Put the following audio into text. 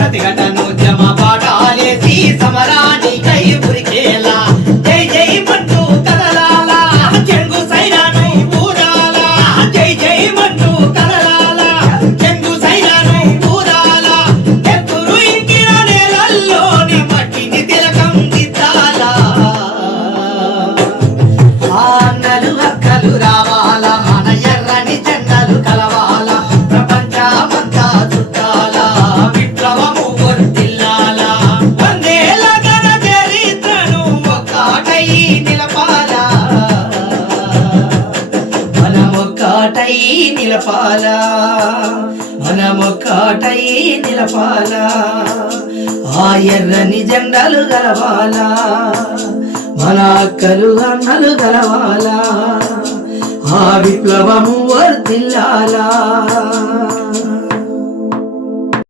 ప్రతిఘటనోద్యమ పాఠాలేసి సమరానికై ఉరికేలా జై జై మంటూ కదలాలా చెంగు సైరాను ఊరాలా జై జై మంటూ కదలాలా చెంగు సైరాను ఊరాలా ఎత్తురు ఇంకిన నేలల్లోని మట్టిని తిలకం దిద్దాలా అన్నలు అక్కలు రావాలా మన ఎర్రని జెండలు కలవాలా ప్రపంచమంతా చుట్టాలా విప్లవము వర్ధిల్లాలా వందేళ్ల ఘన చరిత్రను ఒక్కటై నిలపాలా మనమొక్కటై నిలపాలా మనమొక్కటై నిలపాలా ఆ ఎర్రని జెండలు గలవాలా మన అక్కలు అన్నలు గలవాలా ఆ విప్లవము వర్ధిల్లాలా